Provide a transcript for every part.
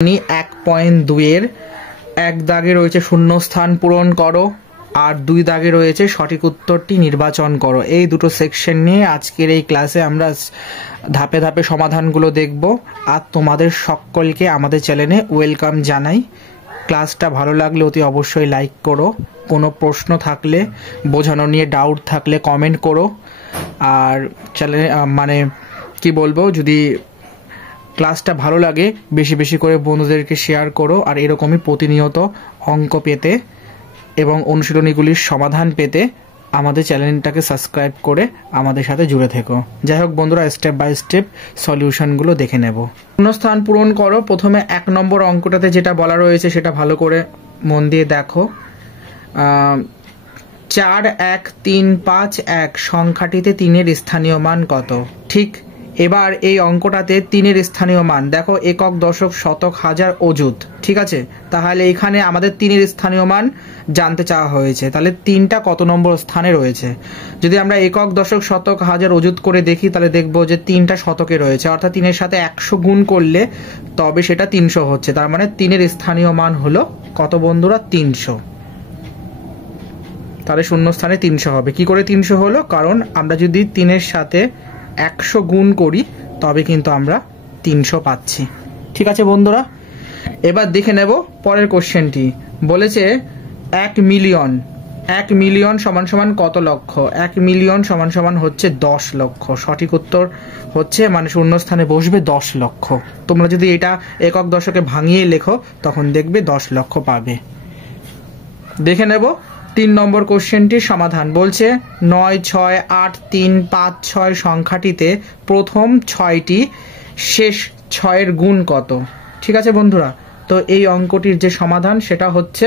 1.2-এর এক দাগে রয়েছে শূন্যস্থান পূরণ করো আর 2 দাগে রয়েছে সঠিক উত্তরটি নির্বাচন করো। এই দুটো সেকশন নিয়ে আজকের এই ক্লাসে আমরা ধাপে ধাপে সমাধানগুলো দেখব। আর তোমাদের সকলকে আমাদের চ্যানেলে ওয়েলকাম জানাই। ক্লাসটা ভালো লাগলে অতি অবশ্যই লাইক করো। কোনো প্রশ্ন থাকলে, বোঝানো নিয়ে ডাউট থাকলে কমেন্ট করো। আর চ্যানেলে কি বলবো, যদি ক্লাসটা ভালো লাগে বেশি বেশি করে বন্ধুদেরকে শেয়ার করো। আর এরকমই প্রতিনিয়ত অঙ্ক পেতে এবং অনুশীলনীগুলির সমাধান পেতে আমাদের চ্যানেলটাকে সাবস্ক্রাইব করে আমাদের সাথে জুড়ে থেকো। যাই হোক বন্ধুরা, স্টেপ বাই স্টেপ সলিউশনগুলো দেখে নেব। শূন্যস্থান পূরণ করো। প্রথমে 1 নম্বর অঙ্কটাতে যেটা বলা রয়েছে সেটা ভালো করে মন দিয়ে দেখো। 41351 সংখ্যাটিতে 3-এর স্থানীয় মান কত? ঠিক এবার এই অঙ্কটাতে 3-এর স্থানীয় মান দেখো, একক, দশক, শতক, হাজার, অযুত। ঠিক আছে, তাহলে এখানে আমাদের 3-এর স্থানীয় মান জানতে চাওয়া হয়েছে। তাহলে 3টা কত নম্বর স্থানে রয়েছে? যদি আমরা একক, দশক, শতক, হাজার, অযুত করে দেখি তাহলে দেখবো যে 3টা শতকে রয়েছে, অর্থাৎ 3-এর সাথে 100 গুণ করলে তবে সেটা 300 হচ্ছে। তার মানে 3-এর স্থানীয় মান হলো কত বন্ধুরা? 300। তাহলে শূন্যস্থানে 300 হবে। কি করে 300 হলো? কারণ আমরা যদি 3-এর সাথে 100 গুণ করি তবে কিন্তু আমরা 300 পাচ্ছি। ঠিক আছে বন্ধুরা, এবার দেখে নেব পরের কোশ্চেনটি। বলেছে 1 মিলিয়ন সমান সমান কত লক্ষ? 1 মিলিয়ন সমান সমান হচ্ছে 10 লক্ষ। সঠিক উত্তর হচ্ছে শূন্যস্থানে বসবে 10 লক্ষ। তোমরা যদি এটা একক দশকে ভাঙিয়ে লেখো তখন দেখবে 10 লক্ষ পাবে। দেখে নেব 3 নম্বর কোশ্চেনটির সমাধান। বলছে 9, 6, 8, 3, 5, 6 সংখ্যাটিতে প্রথম 6টি শেষ 6-এর গুণ কত? ঠিক আছে বন্ধুরা, তো এই অঙ্কটির যে সমাধান সেটা হচ্ছে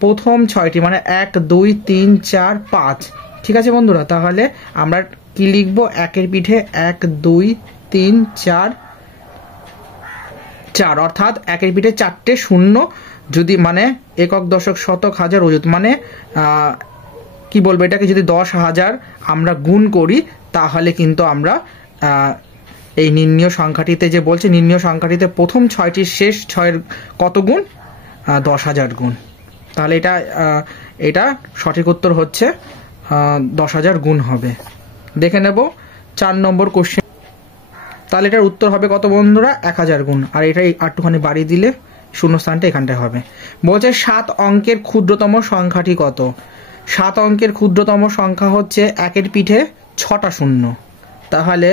প্রথম 6টি মানে 1, 2, 3, 4, 5। ঠিক আছে বন্ধুরা, তাহলে আমরা কি লিখব? 1-এর পিঠে 1, 2, 3, 4, অর্থাৎ 1-এর পিঠে 4টে শূন্য। যদি একক, দশক, শতক, হাজার, অযুত কি বলবো, এটাকে যদি 10,000 আমরা গুণ করি তাহলে কিন্তু আমরা এই নির্ণীয় সংখ্যাটিতে যে বলছে নির্ণীয় সংখ্যাটিতে প্রথম 6টির শেষ 6-এর কত গুণ? 10,000 গুণ। তাহলে এটা সঠিক উত্তর হচ্ছে 10,000 গুণ হবে। দেখে নেব 4 নম্বর কোশ্চেন। তাহলে এটার উত্তর হবে কত বন্ধুরা? 1000 গুণ। আর এটা একটুখানি বাড়িয়ে দিলে শূন্যস্থানটা এখানটায় হবে। বলছে 7 অঙ্কের ক্ষুদ্রতম সংখ্যাটি কত? 7 অঙ্কের ক্ষুদ্রতম সংখ্যা হচ্ছে 1-এর পিঠে 6টা শূন্য। তাহলে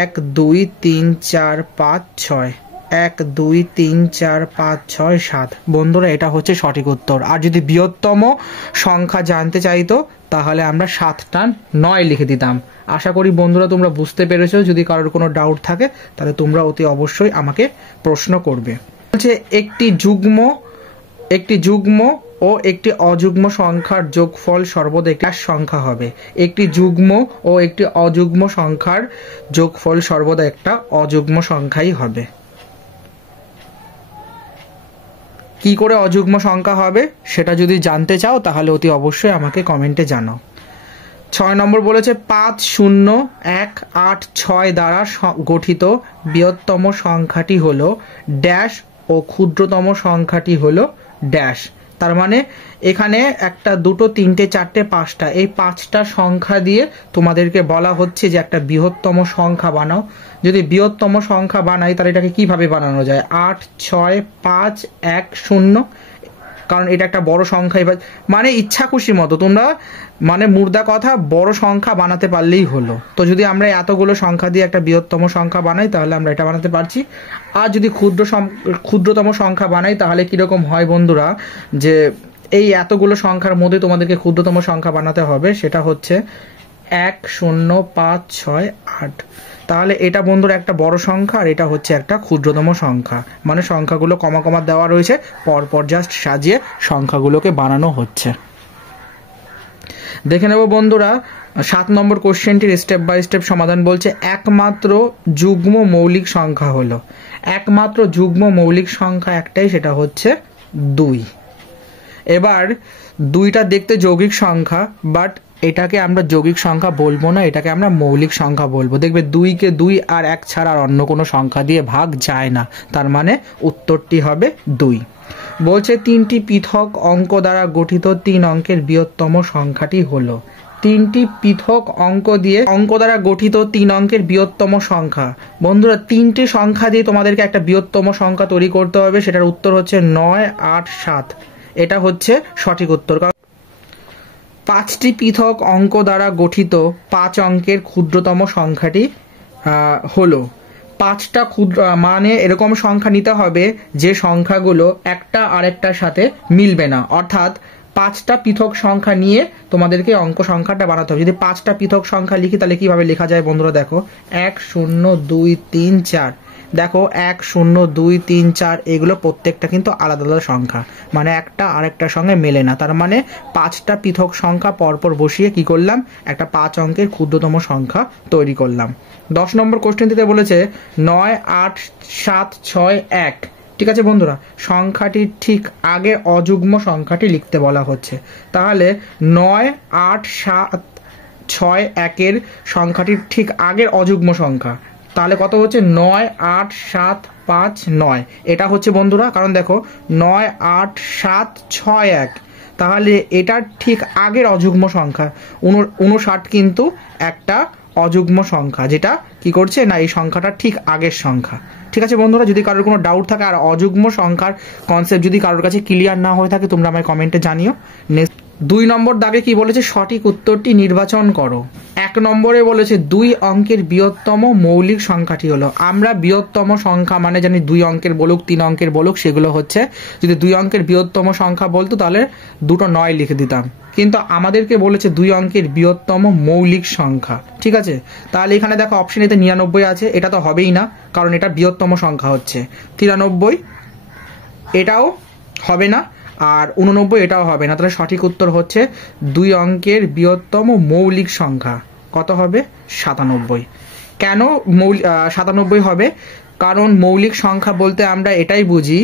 1, 2, 3, 4, 5, 6, 1, 2, 3, 4, 5, 6, 7। বন্ধুরা এটা হচ্ছে সঠিক উত্তর। আর যদি বৃহত্তম সংখ্যা জানতে চাইতো তাহলে আমরা 7টা 9 লিখে দিতাম। আশা করি বন্ধুরা তোমরা বুঝতে পেরেছো। যদি কারোর কোনো ডাউট থাকে তাহলে তোমরা অতি অবশ্যই আমাকে প্রশ্ন করবে। বলছে একটি যুগ্ম ও একটি অযুগ্ম সংখ্যার যোগফল সর্বদা একটি সংখ্যা হবে। একটি যুগ্ম ও একটি অযুগ্ম সংখ্যার যোগফল সর্বদা একটা অযুগ্ম সংখ্যাই হবে। কি করে অযুগ্ম সংখ্যা হবে সেটা যদি জানতে চাও তাহলে অতি অবশ্যই আমাকে কমেন্টে জানাও। 6 নম্বর বলেছে 5, 0, 1, 8, 6 দ্বারা গঠিত বৃহত্তম সংখ্যাটি হলো ড্যাশ ও ক্ষুদ্রতম সংখ্যাটি হলো ড্যাশ। তার মানে এখানে 1, 2, 3, 4, 5টা এই 5টা সংখ্যা দিয়ে তোমাদেরকে বলা হচ্ছে যে একটা বৃহত্তম সংখ্যা বানাও। যদি বৃহত্তম সংখ্যা বানাই তাহলে এটাকে কিভাবে বানানো যায়? 8, 6, 5, 1, 0। কারণ এটা একটা বড় সংখ্যা। এবার ইচ্ছা খুশি মতো তোমরা মুর্দা কথা বড় সংখ্যা বানাতে পারলেই হলো। তো যদি আমরা এতগুলো সংখ্যা দিয়ে একটা বৃহত্তম সংখ্যা বানাই তাহলে আমরা এটা বানাতে পারছি। আর যদি ক্ষুদ্রতম সংখ্যা বানাই তাহলে কিরকম হয় বন্ধুরা, যে এই এতগুলো সংখ্যার মধ্যে তোমাদেরকে ক্ষুদ্রতম সংখ্যা বানাতে হবে। সেটা হচ্ছে 1, 0, 5, 6, 8। তাহলে এটা বন্ধুরা একটা বড় সংখ্যা আর এটা হচ্ছে একটা ক্ষুদ্রতম সংখ্যা। সংখ্যাগুলো কমা কমা দেওয়া রয়েছে, পরপর জাস্ট সাজিয়ে সংখ্যাগুলোকে বানানো হচ্ছে। দেখে নেব বন্ধুরা 7 নম্বর কোশ্চেনটির স্টেপ বাই স্টেপ সমাধান। বলছে একমাত্র যুগ্ম মৌলিক সংখ্যা হলো। একমাত্র যুগ্ম মৌলিক সংখ্যা একটাই, সেটা হচ্ছে 2। এবার 2টা দেখতে যৌগিক সংখ্যা, বাট এটাকে আমরা যৌগিক সংখ্যা বলবো না, এটাকে আমরা মৌলিক সংখ্যা বলবো। দেখবে 2 কে 2 আর 1 ছাড়া আর অন্য কোনো সংখ্যা দিয়ে ভাগ যায় না, তার মানে উত্তরটি হবে 2। বলছে 3টি পৃথক অঙ্ক দ্বারা গঠিত 3 অঙ্কের বৃহত্তম সংখ্যাটি হলো। 3টি পৃথক অঙ্ক দ্বারা গঠিত 3 অঙ্কের বৃহত্তম সংখ্যা। বন্ধুরা 3টি সংখ্যা দিয়ে তোমাদেরকে একটা বৃহত্তম সংখ্যা তৈরি করতে হবে, সেটার উত্তর হচ্ছে 9, 8, 7। এটা হচ্ছে সঠিক উত্তর। 5টি পৃথক অঙ্ক দ্বারা গঠিত 5 অঙ্কের ক্ষুদ্রতম সংখ্যাটি হলো। 5টা ক্ষুদ্র মানে এরকম সংখ্যা নিতে হবে যে সংখ্যাগুলো একটা আরেকটার সাথে মিলবে না, অর্থাৎ 5টা পৃথক সংখ্যা নিয়ে তোমাদেরকে অঙ্ক সংখ্যাটা বানাতে হবে। যদি 5টা পৃথক সংখ্যা লিখি তাহলে কিভাবে লেখা যায় বন্ধুরা? দেখো 1, 0, 2, 3, 4। দেখো 1, 0, 2, 3, 4 এগুলো প্রত্যেকটা কিন্তু আলাদা আলাদা সংখ্যা, মানে একটা আরেকটার সঙ্গে মেলে না। তার মানে 5টা পৃথক সংখ্যা পরপর বসিয়ে কি করলাম, একটা 5 অঙ্কের ক্ষুদ্রতম সংখ্যা তৈরি করলাম। 10 নম্বর কোশ্চেনটিতে বলেছে 9, 8, 7, 6, 1। ঠিক আছে বন্ধুরা, সংখ্যাটির ঠিক আগে অযুগ্ম সংখ্যাটি লিখতে বলা হচ্ছে। তাহলে 9, 8, 7, 6, 1 সংখ্যাটির ঠিক আগের অযুগ্ম সংখ্যা, তাহলে কত হচ্ছে? 9, 8, 7, 5, 9। এটা হচ্ছে বন্ধুরা, কারণ দেখো 9, 8, 7, 6, 1, তাহলে এটার ঠিক আগের অযুগ্ম সংখ্যা 59 কিন্তু একটা অযুগ্ম সংখ্যা, যেটা কি করছে না, এই সংখ্যাটা ঠিক আগের সংখ্যা। ঠিক আছে বন্ধুরা, যদি কারোর কোনো ডাউট থাকে আর অযুগ্ম সংখ্যার কনসেপ্ট যদি কারোর কাছে ক্লিয়ার না হয়ে থাকে তোমরা আমায় কমেন্টে জানিও। নেক্সট 2 নম্বর দাগে কি বলেছে? সঠিক উত্তরটি নির্বাচন করো। 1 নম্বরে বলেছে 2 অঙ্কের বৃহত্তম মৌলিক সংখ্যাটি হলো। আমরা বৃহত্তম সংখ্যা মানে জানি 2 অঙ্কের বলুক 3 অঙ্কের বলুক, সেগুলো হচ্ছে, যদি 2 অঙ্কের বৃহত্তম সংখ্যা বলতো তাহলে 2টো 9 লিখে দিতাম, কিন্তু আমাদেরকে বলেছে 2 অঙ্কের বৃহত্তম মৌলিক সংখ্যা। ঠিক আছে, তাহলে এখানে দেখো অপশন এতে 99 আছে, এটা তো হবেই না কারণ এটা বৃহত্তম সংখ্যা হচ্ছে। 93 এটাও হবে না, আর 89 এটাও হবে না। তাহলে সঠিক উত্তর হচ্ছে 2 অঙ্কের বৃহত্তম মৌলিক সংখ্যা কত হবে? 97। কেন 97 হবে? কারণ মৌলিক সংখ্যা বলতে আমরা এটাই বুঝি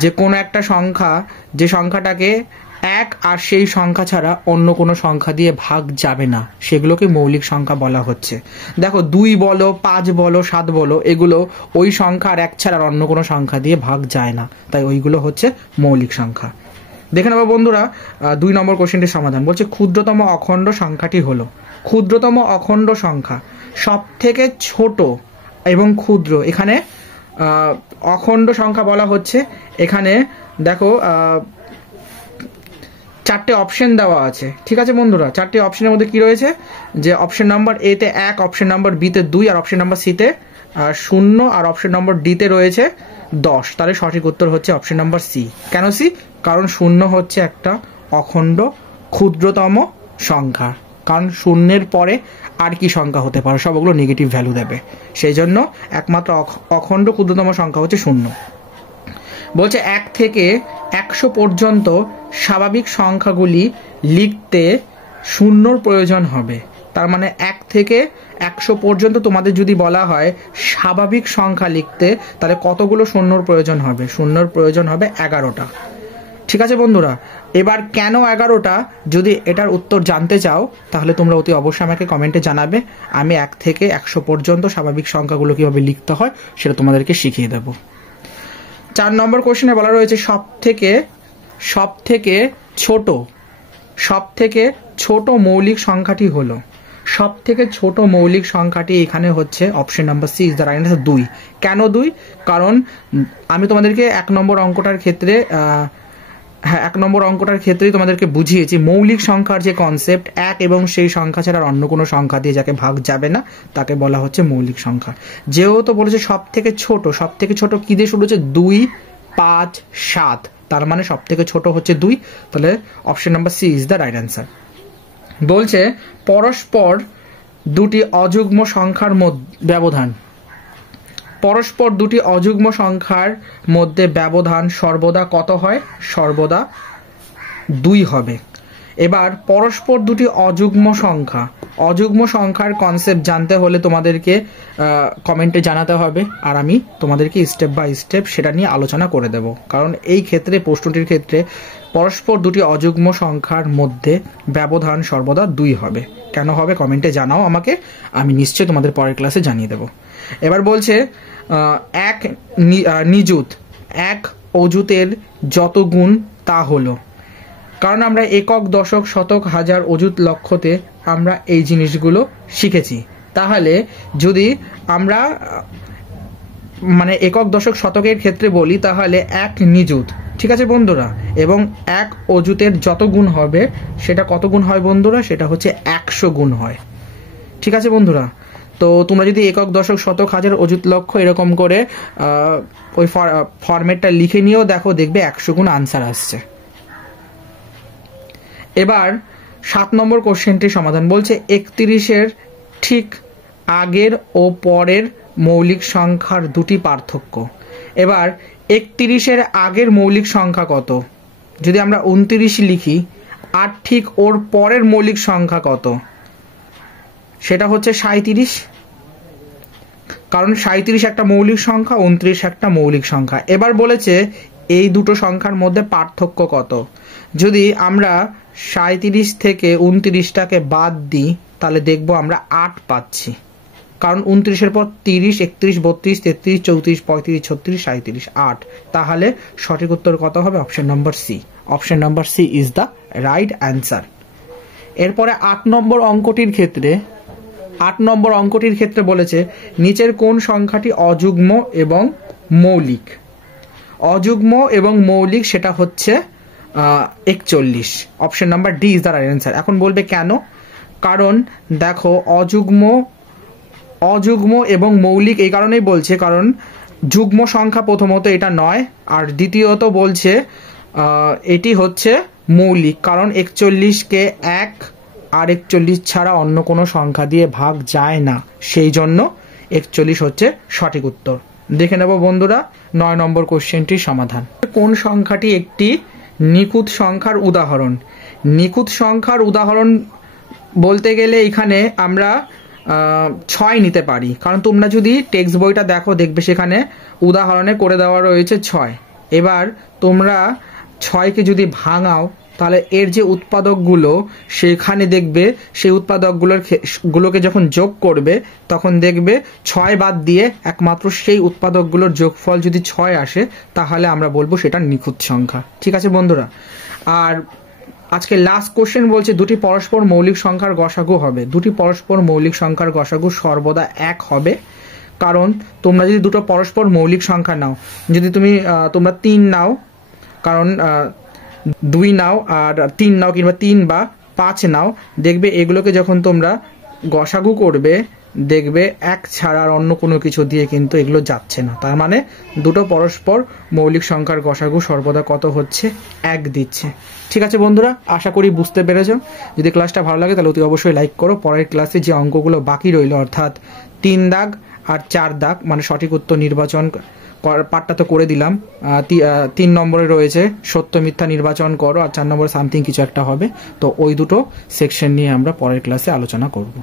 যে কোনো একটা সংখ্যা, যে সংখ্যাটাকে 1 আর সেই সংখ্যা ছাড়া অন্য কোনো সংখ্যা দিয়ে ভাগ যাবে না, সেগুলোকে মৌলিক সংখ্যা বলা হচ্ছে। দেখো 2 বলো, 5 বলো, 7 বলো, এগুলো ওই সংখ্যা আর 1 ছাড়া অন্য কোনো সংখ্যা দিয়ে ভাগ যায় না, তাই ওইগুলো হচ্ছে মৌলিক সংখ্যা। দেখে নেবো বন্ধুরা 2 নম্বর কোশ্চেনটির সমাধান। বলছে ক্ষুদ্রতম অখণ্ড সংখ্যাটি হলো। ক্ষুদ্রতম অখণ্ড সংখ্যা সব থেকে ছোট এবং ক্ষুদ্র, এখানে অখণ্ড সংখ্যা বলা হচ্ছে। এখানে দেখো 4টে অপশন দেওয়া আছে। ঠিক আছে বন্ধুরা, 4টে অপশনের মধ্যে কি রয়েছে, যে অপশন নাম্বার এ তে 1, অপশন নাম্বার বি তে 2, আর অপশন নাম্বার সি তে 0, আর অপশন নাম্বার ডি তে রয়েছে 10। তাহলে সঠিক উত্তর হচ্ছে অপশন নাম্বার সি। কেন সি? কারণ 0 হচ্ছে একটা অখণ্ড ক্ষুদ্রতম সংখ্যা, কারণ 0-এর পরে আর কি সংখ্যা হতে পারে, সবগুলো নেগেটিভ ভ্যালু দেবে, সেই জন্য একমাত্র অখণ্ড ক্ষুদ্রতম সংখ্যা হচ্ছে 0। বলছে 1 থেকে 100 পর্যন্ত স্বাভাবিক সংখ্যাগুলি লিখতে 0-র প্রয়োজন হবে। তার মানে 1 থেকে 100 পর্যন্ত তোমাদের যদি বলা হয় স্বাভাবিক সংখ্যা লিখতে, তাহলে কতগুলো 0-র প্রয়োজন হবে? 0-র প্রয়োজন হবে 11টা। ঠিক আছে বন্ধুরা, এবার কেন 11টা, যদি এটার উত্তর জানতে চাও তাহলে তোমরা অতি অবশ্যই আমাকে কমেন্টে জানাবে। আমি 1 থেকে 100 পর্যন্ত স্বাভাবিক সংখ্যাগুলো কিভাবে লিখতে হয় সেটা তোমাদেরকে শিখিয়ে দেবো। 4 নম্বর কোশ্চেনে বলা রয়েছে সব থেকে ছোট মৌলিক সংখ্যাটি হলো। সব থেকে ছোট মৌলিক সংখ্যাটি এখানে হচ্ছে option number C is the right answer, 2। কেন 2? কারণ আমি তোমাদেরকে 1 নম্বর অঙ্কটার ক্ষেত্রে 1 নম্বর অঙ্কটার ক্ষেত্রেই তোমাদেরকে বুঝিয়েছি মৌলিক সংখ্যার যে কনসেপ্ট, 1 এবং সেই সংখ্যা ছাড়া অন্য কোনো সংখ্যা দিয়ে যাকে ভাগ যাবে না তাকে বলা হচ্ছে মৌলিক সংখ্যা। যেহেতু বলেছে সব থেকে ছোট কি দিয়ে শুরু হচ্ছে? 2, 5, 7, তার মানে সব থেকে ছোট হচ্ছে 2। তাহলে option number C is the right answer. বলছে পরস্পর দুটি অযুগ্ম সংখ্যার ব্যবধান। পরস্পর দুটি অযুগ্ম সংখ্যার মধ্যে ব্যবধান সর্বদা কত হয়? সর্বদা 2 হবে। এবার পরস্পর দুটি অযুগ্ম সংখ্যার কনসেপ্ট জানতে হলে তোমাদেরকে কমেন্টে জানাতে হবে, আর আমি তোমাদেরকে স্টেপ বাই স্টেপ সেটা নিয়ে আলোচনা করে দেব। কারণ এই ক্ষেত্রে প্রশ্নটির ক্ষেত্রে পরস্পর দুটি অযুগ্ম সংখ্যার মধ্যে ব্যবধান সর্বদা 2 হবে। কেন হবে কমেন্টে জানাও আমাকে, আমি নিশ্চয়ই তোমাদের পরের ক্লাসে জানিয়ে দেব। এবার বলছে এক নিযুত এক অযুতের যত গুণ তা হলো। কারণ আমরা একক, দশক, শতক, হাজার, অযুত, লক্ষতে আমরা এই জিনিসগুলো শিখেছি। তাহলে যদি আমরা মানে একক, দশক, শতকের ক্ষেত্রে বলি তাহলে এক নিযুত, ঠিক আছে বন্ধুরা, এবং এক অযুতের যত গুণ হবে সেটা কত গুণ হয় বন্ধুরা, সেটা হচ্ছে 100 গুণ হয়। ঠিক আছে বন্ধুরা, তো তোমরা যদি একক, দশক, শতক, হাজার, অযুত, লক্ষ এরকম করে ওই ফরম্যাটটা লিখে নিয়েও দেখো, দেখবে 100 গুণ আনসার আসছে। এবার 7 নম্বর কোশ্চেনটির সমাধান বলছে 31-এর ঠিক আগের ও পরের মৌলিক সংখ্যার দুটি পার্থক্য। এবার 31-এর আগের মৌলিক সংখ্যা কত? যদি আমরা 29 লিখি, আর ঠিক ওর পরের মৌলিক সংখ্যা কত? সেটা হচ্ছে 37, কারণ 37 একটা মৌলিক সংখ্যা, 29 একটা মৌলিক সংখ্যা। এবার বলেছে এই দুটো সংখ্যার মধ্যে পার্থক্য কত। যদি আমরা 37 থেকে 29টাকে বাদ দিই তাহলে দেখবো আমরা 8 পাচ্ছি, কারণ 29-এর পর 30, 31, 32, 33, 34, 35, 36, 37, 8। তাহলে সঠিক উত্তর কত হবে? Option number C. Option number C is the right answer. এরপরে 8 নম্বর অঙ্কটির ক্ষেত্রে বলেছে নিচের কোন সংখ্যাটি অযুগ্ম এবং মৌলিক? অযুগ্ম এবং মৌলিক সেটা হচ্ছে 41। Option number D is the right answer. এখন বলবে কেন? কারণ দেখো অযুগ্ম এবং মৌলিক এই কারণেই বলছে, কারণ যুগ্ম সংখ্যা প্রথমত এটা নয়, আর দ্বিতীয়ত বলছে এটি হচ্ছে মৌলিক, কারণ 41কে 1 আর 41 ছাড়া অন্য কোনো সংখ্যা দিয়ে ভাগ যায় না, সেই জন্য 41 হচ্ছে সঠিক উত্তর। দেখে নেব বন্ধুরা 9 নম্বর কোশ্চেনটির সমাধান। কোন সংখ্যাটি একটি নিখুঁত সংখ্যার উদাহরণ? নিখুঁত সংখ্যার উদাহরণ বলতে গেলে এখানে আমরা 6 নিতে পারি, কারণ তোমরা যদি টেক্সট বইটা দেখো দেখবে সেখানে উদাহরণে করে দেওয়া রয়েছে 6। এবার তোমরা 6কে যদি ভাঙাও তাহলে এর যে উৎপাদকগুলো সেখানে দেখবে সেই উৎপাদকগুলোকে যখন যোগ করবে তখন দেখবে 6 বাদ দিয়ে একমাত্র সেই উৎপাদকগুলোর যোগফল যদি 6 আসে তাহলে আমরা বলবো সেটা নিখুঁত সংখ্যা। ঠিক আছে বন্ধুরা, আর আজকে লাস্ট কোশ্চেন বলছে দুটি পরস্পর মৌলিক সংখ্যার গসাগু হবে। দুটি পরস্পর মৌলিক সংখ্যার গসাগু সর্বদা 1 হবে, কারণ তোমরা যদি দুটো পরস্পর মৌলিক সংখ্যা নাও, যদি তোমরা 3 নাও, কারণ 2 নাও আর 3 নাও, কিংবা 3 বা 5 নাও, দেখবে এগুলোকে যখন তোমরা গসাগু করবে দেখবে 1 ছাড়া আর অন্য কোনো কিছু দিয়ে কিন্তু এগুলো যাচ্ছে না। তার মানে দুটো পরস্পর মৌলিক সংখ্যার গসাগু সর্বদা কত হচ্ছে? 1 দিচ্ছে। ঠিক আছে বন্ধুরা, আশা করি বুঝতে পেরেছ। যদি ক্লাসটা ভালো লাগে তাহলে অতি অবশ্যই লাইক করো। পরের ক্লাসে যে অঙ্কগুলো বাকি রইল, অর্থাৎ 3 দাগ আর 4 দাগ, মানে সঠিক উত্তর নির্বাচন পার্টটা তো করে দিলাম। 3 নম্বরে রয়েছে সত্য মিথ্যা নির্বাচন করো, আর 4 নম্বরে সামথিং কিছু একটা হবে। তো ওই দুটো সেকশন নিয়ে আমরা পরের ক্লাসে আলোচনা করব।